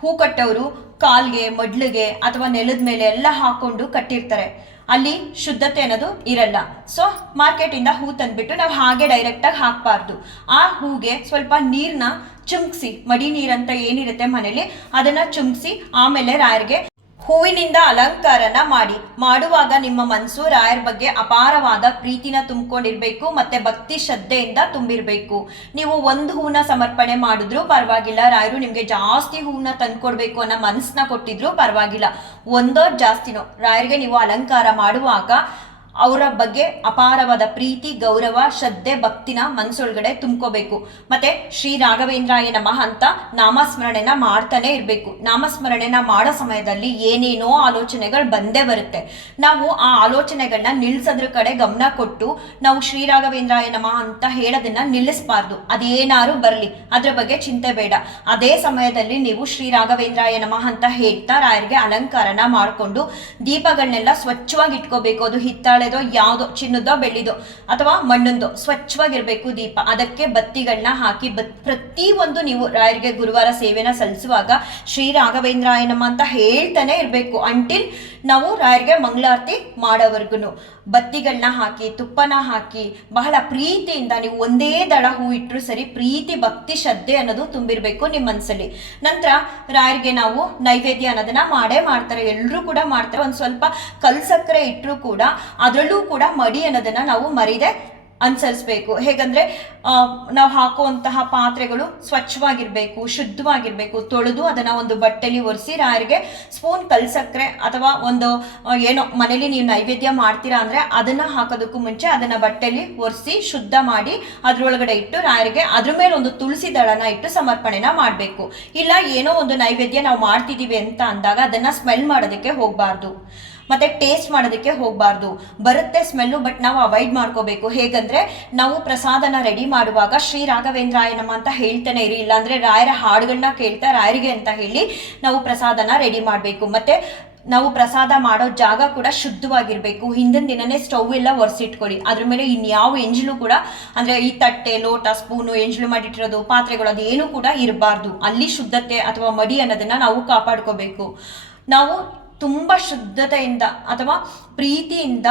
ಹೂ ಕಟ್ಟೋರು ಕಾಲ್ಗೆ, ಮಡ್ಲಿಗೆ ಅಥವಾ ನೆಲದ ಮೇಲೆ ಎಲ್ಲ ಹಾಕೊಂಡು ಕಟ್ಟಿರ್ತಾರೆ. ಅಲ್ಲಿ ಶುದ್ಧತೆ ಅನ್ನೋದು ಇರಲ್ಲ. ಸೊ ಮಾರ್ಕೆಟಿಂದ ಹೂ ತಂದ್ಬಿಟ್ಟು ನಾವು ಹಾಗೆ ಡೈರೆಕ್ಟಾಗಿ ಹಾಕಬಾರ್ದು. ಆ ಹೂಗೆ ಸ್ವಲ್ಪ ನೀರನ್ನ ಚುಮ್ಕ್ಸಿ, ಮಡಿ ನೀರಂತ ಏನಿರುತ್ತೆ ಮನೇಲಿ ಅದನ್ನ ಚುಮ್ಕ್ಸಿ ಆಮೇಲೆ ರಾಯರಿಗೆ ಹೂವಿನಿಂದ ಅಲಂಕಾರನ ಮಾಡುವಾಗ ನಿಮ್ಮ ಮನಸ್ಸು ರಾಯರ ಬಗ್ಗೆ ಅಪಾರವಾದ ಪ್ರೀತಿನ ತುಂಬಿಕೊಂಡಿರ್ಬೇಕು, ಮತ್ತೆ ಭಕ್ತಿ ಶ್ರದ್ಧೆಯಿಂದ ತುಂಬಿರ್ಬೇಕು. ನೀವು ಒಂದು ಹೂನ ಸಮರ್ಪಣೆ ಮಾಡಿದ್ರು ಪರವಾಗಿಲ್ಲ, ರಾಯರು ನಿಮ್ಗೆ ಜಾಸ್ತಿ ಹೂನ ತಂದ್ಕೊಡ್ಬೇಕು ಅನ್ನೋ ಮನಸ್ಸನ್ನ ಕೊಟ್ಟಿದ್ರು ಪರವಾಗಿಲ್ಲ. ಒಂದೋ ಜಾಸ್ತಿನೋ ರಾಯರಿಗೆ ನೀವು ಅಲಂಕಾರ ಮಾಡುವಾಗ ಅವರ ಬಗ್ಗೆ ಅಪಾರವಾದ ಪ್ರೀತಿ, ಗೌರವ, ಶ್ರದ್ಧೆ, ಭಕ್ತಿನ ಮನಸ್ಸೊಳಗಡೆ ತುಂಬ್ಕೋಬೇಕು. ಮತ್ತೆ ಶ್ರೀ ರಾಘವೇಂದ್ರಾಯ ನಮಃ ಅಂತ ನಾಮಸ್ಮರಣೆನ ಮಾಡ್ತಾನೆ ಇರಬೇಕು. ನಾಮಸ್ಮರಣೆನ ಮಾಡೋ ಸಮಯದಲ್ಲಿ ಏನೇನೋ ಆಲೋಚನೆಗಳು ಬಂದೇ ಬರುತ್ತೆ. ನಾವು ಆ ಆಲೋಚನೆಗಳನ್ನ ನಿಲ್ಸೋದ್ರ ಕಡೆ ಗಮನ ಕೊಟ್ಟು ನಾವು ಶ್ರೀ ರಾಘವೇಂದ್ರಾಯ ನಮಃ ಅಂತ ಹೇಳೋದನ್ನ ನಿಲ್ಲಿಸಬಾರ್ದು. ಅದೇನಾರು ಬರಲಿ, ಅದ್ರ ಬಗ್ಗೆ ಚಿಂತೆ ಬೇಡ. ಅದೇ ಸಮಯದಲ್ಲಿ ನೀವು ಶ್ರೀ ರಾಘವೇಂದ್ರಾಯ ನಮಃ ಅಂತ ಹೇಳ್ತಾ ರಾಯರಿಗೆ ಅಲಂಕಾರನ ಮಾಡಿಕೊಂಡು ದೀಪಗಳನ್ನೆಲ್ಲ ಸ್ವಚ್ಛವಾಗಿ ಇಟ್ಕೋಬೇಕು. ಅದು ಹಿತ್ತಾಳೆ ಯಾವುದೋ ಚಿನ್ನದೋ ಬೆಳ್ಳಿದೋ ಅಥವಾ ಮಣ್ಣೊಂದೋ ಸ್ವಚ್ಛವಾಗಿರ್ಬೇಕು ದೀಪ. ಅದಕ್ಕೆ ಬತ್ತಿಗಳನ್ನ ಹಾಕಿ ಪ್ರತಿಯೊಂದು ನೀವು ರಾಯರಿಗೆ ಗುರುವಾರ ಸೇವೆನ ಸಲ್ಲಿಸುವಾಗ ಶ್ರೀ ರಾಘವೇಂದ್ರಾಯ ನಮಃ ಅಂತ ಹೇಳ್ತಾನೆ ಇರಬೇಕು ಅಂಟಿಲ್ ನಾವು ರಾಯರಿಗೆ ಮಂಗಳಾರತಿ ಮಾಡೋವರ್ಗು. ಬತ್ತಿಗಳನ್ನ ಹಾಕಿ ತುಪ್ಪನ ಹಾಕಿ ಬಹಳ ಪ್ರೀತಿಯಿಂದ ನೀವು ಒಂದೇ ದಳ ಹೂ ಇಟ್ಟರು ಸರಿ, ಪ್ರೀತಿ ಭಕ್ತಿ ಶ್ರದ್ಧೆ ಅನ್ನೋದು ತುಂಬಿರ್ಬೇಕು ನಿಮ್ಮ ಮನಸ್ಸಲ್ಲಿ. ನಂತರ ರಾಯರಿಗೆ ನಾವು ನೈವೇದ್ಯ ಅನ್ನೋದನ್ನ ಮಾಡ್ತಾರೆ, ಎಲ್ಲರೂ ಕೂಡ ಮಾಡ್ತಾರೆ. ಒಂದು ಸ್ವಲ್ಪ ಕಲ್ಸಕ್ಕರೆ ಇಟ್ಟರು ಕೂಡ ಅದರಲ್ಲೂ ಕೂಡ ಮಡಿ ಅನ್ನೋದನ್ನ ನಾವು ಮರೀದೆ ಅನುಸರಿಸಬೇಕು. ಹೇಗಂದ್ರೆ ನಾವು ಹಾಕುವಂತಹ ಪಾತ್ರೆಗಳು ಸ್ವಚ್ಛವಾಗಿರ್ಬೇಕು, ಶುದ್ಧವಾಗಿರ್ಬೇಕು. ತೊಳೆದು ಅದನ್ನ ಒಂದು ಬಟ್ಟೆಲಿ ಒರೆಸಿ ರಾಯರಿಗೆ ಸ್ಪೂನ್ ಕಲ್ಸಕ್ರೆ ಅಥವಾ ಒಂದು ಏನೋ ಮನೇಲಿ ನೀವು ನೈವೇದ್ಯ ಮಾಡ್ತೀರಾ ಅಂದ್ರೆ ಅದನ್ನ ಹಾಕೋದಕ್ಕೂ ಮುಂಚೆ ಅದನ್ನ ಬಟ್ಟೆಲಿ ಒರೆಸಿ ಶುದ್ಧ ಮಾಡಿ ಅದ್ರೊಳಗಡೆ ಇಟ್ಟು ರಾಯರಿಗೆ ಅದ್ರ ಮೇಲೆ ಒಂದು ತುಳಸಿ ದಳನ ಇಟ್ಟು ಸಮರ್ಪಣೆನ ಮಾಡಬೇಕು. ಇಲ್ಲ ಏನೋ ಒಂದು ನೈವೇದ್ಯ ನಾವು ಮಾಡ್ತಿದೀವಿ ಅಂತ ಅಂದಾಗ ಅದನ್ನ ಸ್ಮೆಲ್ ಮಾಡೋದಕ್ಕೆ ಹೋಗಬಾರ್ದು, ಮತ್ತೆ ಟೇಸ್ಟ್ ಮಾಡೋದಕ್ಕೆ ಹೋಗಬಾರ್ದು. ಬರುತ್ತೆ ಸ್ಮೆಲ್ಲು, ಬಟ್ ನಾವು ಅವಾಯ್ಡ್ ಮಾಡ್ಕೋಬೇಕು. ಹೇಗಂದ್ರೆ ನಾವು ಪ್ರಸಾದನ ರೆಡಿ ಮಾಡುವಾಗ ಶ್ರೀ ರಾಘವೇಂದ್ರಾಯ ನಮಃ ಅಂತ ಹೇಳ್ತಾನೆ ಇರಿ, ಇಲ್ಲಾಂದ್ರೆ ರಾಯರ ಹಾಡುಗಳನ್ನ ಕೇಳ್ತಾ ರಾಯರಿಗೆ ಅಂತ ಹೇಳಿ ನಾವು ಪ್ರಸಾದನ ರೆಡಿ ಮಾಡಬೇಕು. ಮತ್ತೆ ನಾವು ಪ್ರಸಾದ ಮಾಡೋ ಜಾಗ ಕೂಡ ಶುದ್ಧವಾಗಿರ್ಬೇಕು. ಹಿಂದಿನ ದಿನನೇ ಸ್ಟವ್ ಎಲ್ಲ ಒರೆಸಿಟ್ಕೊಳ್ಳಿ. ಅದ್ರ ಮೇಲೆ ಇನ್ಯಾವ ಎಂಜಲು ಕೂಡ ಅಂದ್ರೆ ಈ ತಟ್ಟೆ, ಲೋಟ, ಸ್ಪೂನು, ಎಂಜಲು ಮಾಡಿಟ್ಟಿರೋದು ಪಾತ್ರೆಗಳು ಅದೇನು ಕೂಡ ಇರಬಾರ್ದು. ಅಲ್ಲಿ ಶುದ್ಧತೆ ಅಥವಾ ಮಡಿ ಅನ್ನೋದನ್ನ ನಾವು ಕಾಪಾಡ್ಕೋಬೇಕು. ನಾವು ತುಂಬ ಶುದ್ಧತೆಯಿಂದ ಅಥವಾ ಪ್ರೀತಿಯಿಂದ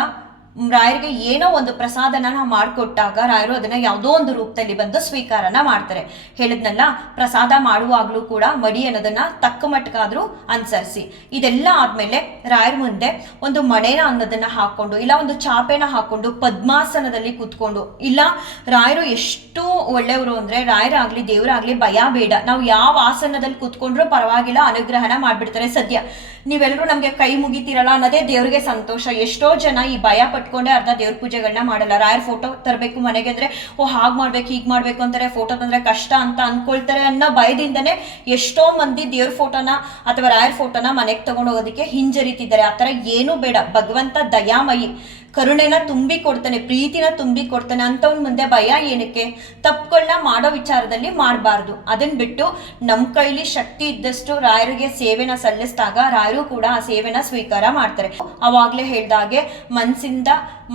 ರಾಯರಿಗೆ ಏನೋ ಒಂದು ಪ್ರಸಾದನ ನಾವು ಮಾಡಿಕೊಟ್ಟಾಗ ರಾಯರು ಅದನ್ನ ಯಾವುದೋ ಒಂದು ರೂಪದಲ್ಲಿ ಬಂದು ಸ್ವೀಕಾರನ ಮಾಡ್ತಾರೆ. ಹೇಳಿದ್ನಲ್ಲ, ಪ್ರಸಾದ ಮಾಡುವಾಗಲೂ ಕೂಡ ಮಡಿ ಅನ್ನೋದನ್ನ ತಕ್ಕ ಮಟ್ಟಕ್ಕಾದ್ರೂ ಅನುಸರಿಸಿ. ಇದೆಲ್ಲ ಆದ್ಮೇಲೆ ರಾಯರ ಮುಂದೆ ಒಂದು ಮಣೆನ ಅನ್ನೋದನ್ನ ಹಾಕೊಂಡು ಇಲ್ಲ ಒಂದು ಚಾಪೆನ ಹಾಕೊಂಡು ಪದ್ಮಾಸನದಲ್ಲಿ ಕೂತ್ಕೊಂಡು, ಇಲ್ಲ ರಾಯರು ಎಷ್ಟು ಒಳ್ಳೆಯವರು ಅಂದ್ರೆ ರಾಯರಾಗ್ಲಿ ದೇವರಾಗ್ಲಿ ಭಯ ಬೇಡ, ನಾವು ಯಾವ ಆಸನದಲ್ಲಿ ಕೂತ್ಕೊಂಡ್ರೂ ಪರವಾಗಿಲ್ಲ, ಅನುಗ್ರಹನ ಮಾಡ್ಬಿಡ್ತಾರೆ. ಸದ್ಯ ನೀವೆಲ್ಲರೂ ನಮಗೆ ಕೈ ಮುಗಿತೀರಲ್ಲ ಅನ್ನೋದೇ ದೇವ್ರಿಗೆ ಸಂತೋಷ. ಎಷ್ಟೋ ಜನ ಈ ಭಯ ಪಟ್ಕೊಂಡೆ ಅರ್ಧ ದೇವ್ರ ಪೂಜೆಗಳನ್ನ ಮಾಡಲ್ಲ. ರಾಯರ್ ಫೋಟೋ ತರಬೇಕು ಮನೆಗೆ ಅಂದ್ರೆ ಹಾಗೆ ಮಾಡ್ಬೇಕು ಹೀಗೆ ಮಾಡ್ಬೇಕು ಅಂತಾರೆ, ಫೋಟೋ ತಂದ್ರೆ ಕಷ್ಟ ಅಂತ ಅನ್ಕೊಳ್ತಾರೆ ಅನ್ನೋ ಭಯದಿಂದನೇ ಎಷ್ಟೋ ಮಂದಿ ದೇವ್ರ ಫೋಟೋನ ಅಥವಾ ರಾಯರ್ ಫೋಟೋನ ಮನೆಗೆ ತಗೊಂಡು ಹೋಗೋದಕ್ಕೆ ಹಿಂಜರಿತಿದ್ದಾರೆ. ಆ ಥರ ಏನೂ ಬೇಡ. ಭಗವಂತ ದಯಾಮಯಿ, ಕರುಣೆನ ತುಂಬಿ ಕೊಡ್ತಾನೆ, ಪ್ರೀತಿನ ತುಂಬಿ ಕೊಡ್ತಾನೆ. ಅಂಥವ್ನ ಮುಂದೆ ಭಯ ಏನಕ್ಕೆ? ತಪ್ಪುಗಳನ್ನ ಮಾಡೋ ವಿಚಾರದಲ್ಲಿ ಮಾಡಬಾರ್ದು. ಅದನ್ನ ಬಿಟ್ಟು ನಮ್ಮ ಕೈಲಿ ಶಕ್ತಿ ಇದ್ದಷ್ಟು ರಾಯರಿಗೆ ಸೇವೆನ ಸಲ್ಲಿಸಿದಾಗ ರಾಯರು ಕೂಡ ಆ ಸೇವೆನ ಸ್ವೀಕಾರ ಮಾಡ್ತಾರೆ. ಅವಾಗ್ಲೇ ಹೇಳ್ದಾಗೆ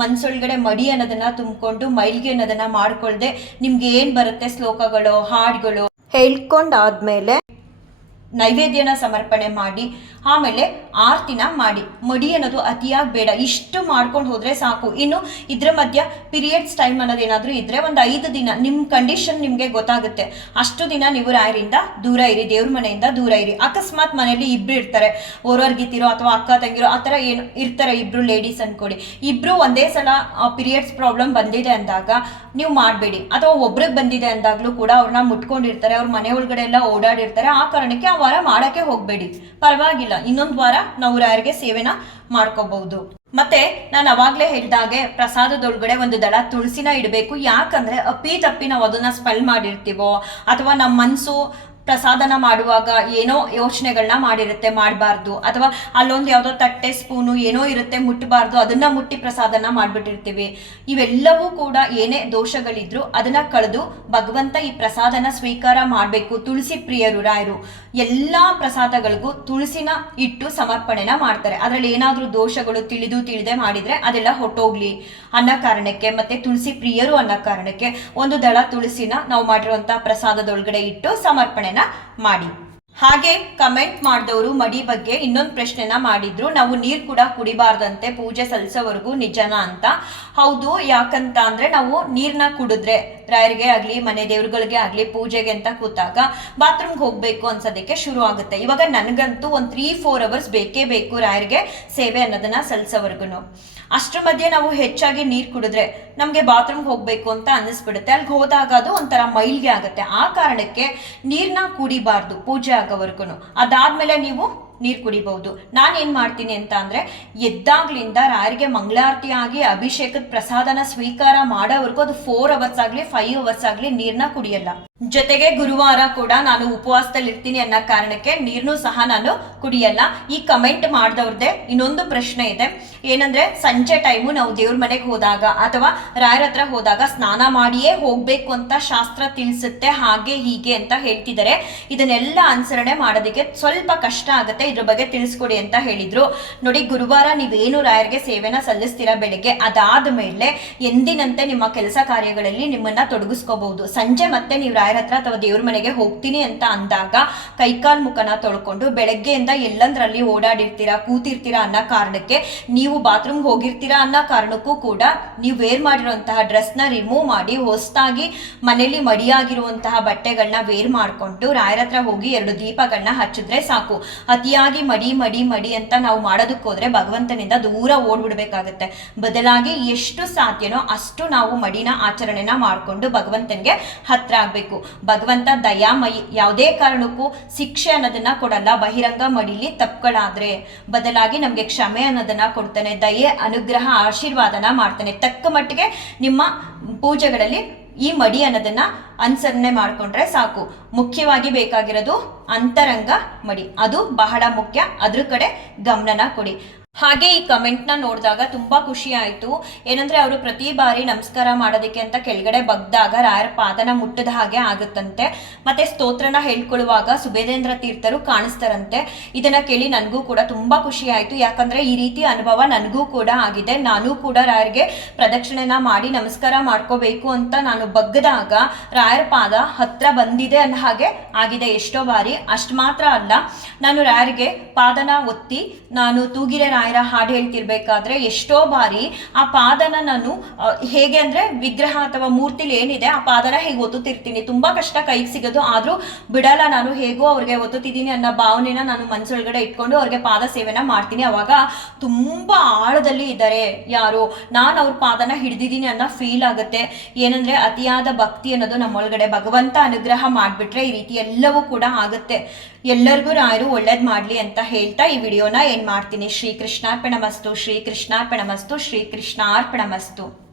ಮನ್ಸೊಳಗಡೆ ಮಡಿ ಅನ್ನೋದನ್ನ ತುಂಬಿಕೊಂಡು ಮೈಲ್ಗೆ ಅನ್ನೋದನ್ನ ಮಾಡ್ಕೊಳ್ದೆ ನಿಮ್ಗೆ ಏನ್ ಬರುತ್ತೆ ಶ್ಲೋಕಗಳು, ಹಾಡುಗಳು ಹೇಳ್ಕೊಂಡಾದ್ಮೇಲೆ ನೈವೇದ್ಯನ ಸಮರ್ಪಣೆ ಮಾಡಿ ಆಮೇಲೆ ಆರತಿನ ಮಾಡಿ. ಮಡಿ ಅನ್ನೋದು ಅತಿಯಾಗಿ ಬೇಡ, ಇಷ್ಟು ಮಾಡ್ಕೊಂಡು ಹೋದ್ರೆ ಸಾಕು. ಇನ್ನು ಇದ್ರ ಮಧ್ಯ ಪೀರಿಯಡ್ಸ್ ಟೈಮ್ ಅನ್ನೋದೇನಾದ್ರೂ ಇದ್ರೆ ಒಂದು 5 ದಿನ ನಿಮ್ಮ ಕಂಡೀಷನ್ ನಿಮಗೆ ಗೊತ್ತಾಗುತ್ತೆ. ಅಷ್ಟು ದಿನ ನೀವು ರಾಯರಿಂದ ದೂರ ಇರಿ, ದೇವ್ರ ಮನೆಯಿಂದ ದೂರ ಇರಿ. ಅಕಸ್ಮಾತ್ ಮನೆಯಲ್ಲಿ ಇಬ್ರು ಇರ್ತಾರೆ, ಓರ್ವರ್ಗಿತಿರೋ ಅಥವಾ ಅಕ್ಕ ತಂಗಿರೋ ಆ ಥರ ಏನು ಇರ್ತಾರೆ, ಇಬ್ರು ಲೇಡೀಸ್ ಅನ್ಕೊಡಿ, ಇಬ್ರು ಒಂದೇ ಸಲ ಪೀರಿಯಡ್ಸ್ ಪ್ರಾಬ್ಲಮ್ ಬಂದಿದೆ ಅಂದಾಗ ನೀವು ಮಾಡಬೇಡಿ. ಅಥವಾ ಒಬ್ರಿಗೆ ಬಂದಿದೆ ಅಂದಾಗ್ಲೂ ಕೂಡ ಅವ್ರನ್ನ ಮುಟ್ಕೊಂಡಿರ್ತಾರೆ, ಅವ್ರ ಮನೆ ಒಳಗಡೆ ಎಲ್ಲ ಓಡಾಡಿರ್ತಾರೆ, ಆ ಕಾರಣಕ್ಕೆ ಆ ವಾರ ಮಾಡಕ್ಕೆ ಹೋಗ್ಬೇಡಿ, ಪರವಾಗಿಲ್ಲ. ಇನ್ನೊಂದು ವಾರ ನಾವು ರಾಯರಿಗೆ ಸೇವೆನ ಮಾಡ್ಕೋಬಹುದು. ಮತ್ತೆ ನಾನು ಅವಾಗ್ಲೇ ಹೇಳ್ದಾಗೆ ಪ್ರಸಾದದೊಳಗಡೆ ಒಂದು ದಳ ತುಳಸಿನ ಇಡಬೇಕು. ಯಾಕಂದ್ರೆ ಅಪ್ಪಿ ತಪ್ಪಿ ನಾವು ಅದನ್ನ ಸ್ಪೆಲ್ ಮಾಡಿರ್ತೀವೋ ಅಥವಾ ನಮ್ಮ ಮನಸ್ಸು ಪ್ರಸಾದನ ಮಾಡುವಾಗ ಏನೋ ಯೋಚನೆಗಳನ್ನ ಮಾಡಿರುತ್ತೆ, ಮಾಡಬಾರ್ದು, ಅಥವಾ ಅಲ್ಲೊಂದು ಯಾವುದೋ ತಟ್ಟೆ ಸ್ಪೂನು ಏನೋ ಇರುತ್ತೆ ಮುಟ್ಟಬಾರ್ದು, ಅದನ್ನ ಮುಟ್ಟಿ ಪ್ರಸಾದನ ಮಾಡಿಬಿಟ್ಟಿರ್ತೀವಿ. ಇವೆಲ್ಲವೂ ಕೂಡ ಏನೇ ದೋಷಗಳಿದ್ರು ಅದನ್ನ ಕಳೆದು ಭಗವಂತ ಈ ಪ್ರಸಾದನ ಸ್ವೀಕಾರ ಮಾಡಬೇಕು. ತುಳಸಿ ಪ್ರಿಯರು ರಾಯರು ಎಲ್ಲಾ ಪ್ರಸಾದಗಳಿಗೂ ತುಳಸಿನ ಇಟ್ಟು ಸಮರ್ಪಣೆನ ಮಾಡ್ತಾರೆ. ಅದರಲ್ಲಿ ಏನಾದ್ರೂ ದೋಷಗಳು ತಿಳಿದೇ ಮಾಡಿದ್ರೆ ಅದೆಲ್ಲ ಹೊಟ್ಟೋಗ್ಲಿ ಅನ್ನೋ ಕಾರಣಕ್ಕೆ, ಮತ್ತೆ ತುಳಸಿ ಪ್ರಿಯರು ಅನ್ನೋ ಕಾರಣಕ್ಕೆ ಒಂದು ದಳ ತುಳಸಿನ ನಾವು ಮಾಡಿರುವಂತಹ ಪ್ರಸಾದದೊಳಗಡೆ ಇಟ್ಟು ಸಮರ್ಪಣೆನ ಮಾಡಿ. ಹಾಗೆ ಕಮೆಂಟ್ ಮಾಡಿದವರು ಮಡಿ ಬಗ್ಗೆ ಇನ್ನೊಂದು ಪ್ರಶ್ನೆನ ಮಾಡಿದ್ರು, ನಾವು ನೀರು ಕೂಡ ಕುಡಿಬಾರ್ದಂತೆ ಪೂಜೆ ಸಲ್ಲಿಸೋವರೆಗೂ, ನಿಜನಾ ಅಂತ. ಹೌದು. ಯಾಕಂತ ಅಂದ್ರೆ ನಾವು ನೀರ್ನ ಕುಡಿದ್ರೆ ರಾಯರಿಗೆ ಆಗ್ಲಿ ಮನೆ ದೇವ್ರುಗಳಿಗೆ ಆಗ್ಲಿ ಪೂಜೆಗೆ ಅಂತ ಕೂತಾಗ ಬಾತ್ರೂಮ್ಗೆ ಹೋಗ್ಬೇಕು ಅನ್ಸೋದಕ್ಕೆ ಶುರು ಆಗುತ್ತೆ. ಇವಾಗ ನನಗಂತೂ ಒಂದು 3-4 ಅವರ್ಸ್ ಬೇಕೇ ಬೇಕು ರಾಯರಿಗೆ ಸೇವೆ ಅನ್ನೋದನ್ನ ಸಲ್ಲಿಸೋವರೆಗೂ. ಅಷ್ಟ್ರ ಮಧ್ಯೆ ನಾವು ಹೆಚ್ಚಾಗಿ ನೀರು ಕುಡಿದ್ರೆ ನಮಗೆ ಬಾತ್ರೂಮ್ಗೆ ಹೋಗ್ಬೇಕು ಅಂತ ಅನ್ನಿಸ್ಬಿಡುತ್ತೆ. ಅಲ್ಲಿಗೆ ಹೋದಾಗ ಅದು ಒಂಥರ ಮೈಲ್ಗೆ ಆಗುತ್ತೆ. ಆ ಕಾರಣಕ್ಕೆ ನೀರ್ನ ಕುಡಿಬಾರ್ದು ಪೂಜೆ ಆಗೋವರೆಗೂ. ಅದಾದ್ಮೇಲೆ ನೀವು ನೀರು ಕುಡಿಬಹುದು. ನಾನೇನ್ ಮಾಡ್ತೀನಿ ಅಂತ ಅಂದ್ರೆ ಎದ್ದಾಗ್ಲಿಂದ ರಾಯರಿಗೆ ಮಂಗಳಾರತಿ ಆಗಿ ಅಭಿಷೇಕದ ಪ್ರಸಾದನ ಸ್ವೀಕಾರ ಮಾಡೋವರೆಗೂ ಅದು 4 ಅವರ್ಸ್ ಆಗ್ಲಿ 5 ಅವರ್ಸ್ ಆಗ್ಲಿ ನೀರ್ನ ಕುಡಿಯಲ್ಲ. ಜೊತೆಗೆ ಗುರುವಾರ ಕೂಡ ನಾನು ಉಪವಾಸದಲ್ಲಿ ಇರ್ತೀನಿ ಅನ್ನೋ ಕಾರಣಕ್ಕೆ ನೀರ್ನು ಸಹ ನಾನು ಕುಡಿಯಲ್ಲ. ಈ ಕಮೆಂಟ್ ಮಾಡಿದವ್ರದ್ದೇ ಇನ್ನೊಂದು ಪ್ರಶ್ನೆ ಇದೆ, ಏನಂದ್ರೆ ಸಂಜೆ ಟೈಮು ನಾವು ದೇವ್ರ ಮನೆಗೆ ಹೋದಾಗ ಅಥವಾ ರಾಯರ ಹತ್ರ ಹೋದಾಗ ಸ್ನಾನ ಮಾಡಿಯೇ ಹೋಗ್ಬೇಕು ಅಂತ ಶಾಸ್ತ್ರ ತಿಳಿಸುತ್ತೆ, ಹಾಗೆ ಹೀಗೆ ಅಂತ ಹೇಳ್ತಿದ್ದಾರೆ. ಇದನ್ನೆಲ್ಲ ಅನುಸರಣೆ ಮಾಡೋದಕ್ಕೆ ಸ್ವಲ್ಪ ಕಷ್ಟ ಆಗುತ್ತೆ, ಇದ್ರ ಬಗ್ಗೆ ತಿಳಿಸ್ಕೊಡಿ ಅಂತ ಹೇಳಿದ್ರು. ನೋಡಿ, ಗುರುವಾರ ನೀವೇನು ರಾಯರಿಗೆ ಸೇವೆನ ಸಲ್ಲಿಸ್ತೀರಾ ಬೆಳಿಗ್ಗೆ, ಅದಾದ ಮೇಲೆ ಎಂದಿನಂತೆ ನಿಮ್ಮ ಕೆಲಸ ಕಾರ್ಯಗಳಲ್ಲಿ ನಿಮ್ಮನ್ನ ತೊಡಗಿಸ್ಕೋಬಹುದು. ಸಂಜೆ ಮತ್ತೆ ನೀವು ರಾಯರ ಹತ್ರ ಅಥವಾ ದೇವ್ರ ಮನೆಗೆ ಹೋಗ್ತೀನಿ ಅಂತ ಅಂದಾಗ ಕೈಕಾಲ್ ಮುಖನ ತೊಳ್ಕೊಂಡು ಬೆಳಗ್ಗೆಯಿಂದ ಎಲ್ಲಂದ್ರಲ್ಲಿ ಓಡಾಡಿರ್ತೀರಾ, ಕೂತಿರ್ತೀರಾ ಅನ್ನೋ ಕಾರಣಕ್ಕೆ, ನೀವು ಬಾತ್ರೂಮ್ ಹೋಗಿರ್ತೀರಾ ಅನ್ನೋ ಕಾರಣಕ್ಕೂ ಕೂಡ ನೀವು ವೇರ್ ಮಾಡಿರುವಂತಹ ಡ್ರೆಸ್ನ ರಿಮೂವ್ ಮಾಡಿ ಹೊಸದಾಗಿ ಮನೆಯಲ್ಲಿ ಮಡಿಯಾಗಿರುವಂತಹ ಬಟ್ಟೆಗಳನ್ನ ವೇರ್ ಮಾಡ್ಕೊಂಡು ರಾಯರ ಹತ್ರ ಹೋಗಿ 2 ದೀಪಗಳನ್ನ ಹಚ್ಚಿದ್ರೆ ಸಾಕು. ಅತಿಯಾಗಿ ಮಡಿ ಅಂತ ನಾವು ಮಾಡೋದಕ್ಕೆ ಹೋದ್ರೆ ಭಗವಂತನಿಂದ ದೂರ ಓಡ್ಬಿಡ್ಬೇಕಾಗತ್ತೆ. ಬದಲಾಗಿ ಎಷ್ಟು ಸಾಧ್ಯನೋ ಅಷ್ಟು ನಾವು ಮಡಿನ ಆಚರಣೆನ ಮಾಡಿಕೊಂಡು ಭಗವಂತನಿಗೆ ಹತ್ರ ಆಗ್ಬೇಕು. ಭಗವಂತ ದಯಾಮಯಿ, ಯಾವುದೇ ಕಾರಣಕ್ಕೂ ಶಿಕ್ಷೆ ಅನ್ನೋದನ್ನ ಕೊಡಲ್ಲ. ಬಹಿರಂಗ ಮಡಿಲಿ ತಪ್ಪುಗಳಾದ್ರೆ ಬದಲಾಗಿ ನಮ್ಗೆ ಕ್ಷಮೆ ಅನ್ನೋದನ್ನ ಕೊಡ್ತಾನೆ, ದಯೆ, ಅನುಗ್ರಹ, ಆಶೀರ್ವಾದನ ಮಾಡ್ತಾನೆ. ತಕ್ಕ ಮಟ್ಟಿಗೆ ನಿಮ್ಮ ಪೂಜೆಗಳಲ್ಲಿ ಈ ಮಡಿ ಅನ್ನೋದನ್ನ ಅನುಸರಣೆ ಮಾಡ್ಕೊಂಡ್ರೆ ಸಾಕು. ಮುಖ್ಯವಾಗಿ ಬೇಕಾಗಿರೋದು ಅಂತರಂಗ ಮಡಿ, ಅದು ಬಹಳ ಮುಖ್ಯ. ಅದ್ರ ಕಡೆ ಗಮನನ ಕೊಡಿ. ಹಾಗೆ ಈ ಕಮೆಂಟ್ನ ನೋಡಿದಾಗ ತುಂಬಾ ಖುಷಿ ಆಯಿತು. ಏನಂದ್ರೆ ಅವರು ಪ್ರತಿ ಬಾರಿ ನಮಸ್ಕಾರ ಮಾಡೋದಕ್ಕೆ ಅಂತ ಕೆಳಗಡೆ ಬಗ್ದಾಗ ರಾಯರ ಪಾದನ ಮುಟ್ಟದ ಹಾಗೆ ಆಗುತ್ತಂತೆ. ಮತ್ತೆ ಸ್ತೋತ್ರನ ಹೇಳ್ಕೊಳ್ಳುವಾಗ ಸುಬೇದೇಂದ್ರ ತೀರ್ಥರು ಕಾಣಿಸ್ತಾರಂತೆ. ಇದನ್ನ ಕೇಳಿ ನನಗೂ ಕೂಡ ತುಂಬಾ ಖುಷಿ ಆಯಿತು. ಯಾಕಂದ್ರೆ ಈ ರೀತಿ ಅನುಭವ ನನಗೂ ಕೂಡ ಆಗಿದೆ. ನಾನು ಕೂಡ ರಾಯರಿಗೆ ಪ್ರದಕ್ಷಿಣೆನ ಮಾಡಿ ನಮಸ್ಕಾರ ಮಾಡ್ಕೋಬೇಕು ಅಂತ ನಾನು ಬಗ್ಗದಾಗ ರಾಯರ ಪಾದ ಹತ್ರ ಬಂದಿದೆ ಅನ್ನೋ ಹಾಗೆ ಆಗಿದೆ ಎಷ್ಟೋ ಬಾರಿ. ಅಷ್ಟು ಮಾತ್ರ ಅಲ್ಲ, ನಾನು ರಾಯರಿಗೆ ಪಾದನ ಒತ್ತಿ ನಾನು ತೂಗಿರೆ ರಾಯರ ಹಾಡು ಹೇಳ್ತಿರ್ಬೇಕಾದ್ರೆ ಎಷ್ಟೋ ಬಾರಿ ಆ ಪಾದನ ನಾನು ಹೇಗೆ ಅಂದ್ರೆ ವಿಗ್ರಹ ಅಥವಾ ಮೂರ್ತಿಲಿ ಏನಿದೆ ಆ ಪಾದನ ಹೇಗೆ ಒತ್ತುತ್ತಿರ್ತೀನಿ. ತುಂಬಾ ಕಷ್ಟ ಕೈಗೆ ಸಿಗೋದು, ಆದ್ರೂ ಬಿಡಲ್ಲ, ನಾನು ಹೇಗೋ ಅವ್ರಿಗೆ ಒತ್ತುತ್ತಿದ್ದೀನಿ ಅನ್ನೋ ಭಾವನೆನ ನಾನು ಮನಸ್ಸೊಳಗಡೆ ಇಟ್ಕೊಂಡು ಅವ್ರಿಗೆ ಪಾದ ಸೇವೆನ ಮಾಡ್ತೀನಿ. ಅವಾಗ ತುಂಬಾ ಆಳದಲ್ಲಿ ಇದ್ದಾರೆ ಯಾರು, ನಾನು ಅವ್ರ ಪಾದನ ಹಿಡಿದಿದ್ದೀನಿ ಅನ್ನೋ ಫೀಲ್ ಆಗುತ್ತೆ. ಏನಂದ್ರೆ ಅತಿಯಾದ ಭಕ್ತಿ ಅನ್ನೋದು ನಮ್ಮೊಳಗಡೆ, ಭಗವಂತ ಅನುಗ್ರಹ ಮಾಡ್ಬಿಟ್ರೆ ಈ ರೀತಿ ಎಲ್ಲವೂ ಕೂಡ ಆಗುತ್ತೆ. ಎಲ್ಲರಿಗೂ ರಾಯರು ಒಳ್ಳೇದ್ ಮಾಡ್ಲಿ ಅಂತ ಹೇಳ್ತಾ ಈ ವಿಡಿಯೋನ ಏನ್ ಮಾಡ್ತೀನಿ. ಶ್ರೀ ಕೃಷ್ಣಾರ್ಪಣಮಸ್ತು, ಶ್ರೀ ಕೃಷ್ಣಾರ್ಪಣಮಸ್ತು, ಶ್ರೀ ಕೃಷ್ಣಾರ್ಪಣಮಸ್ತು.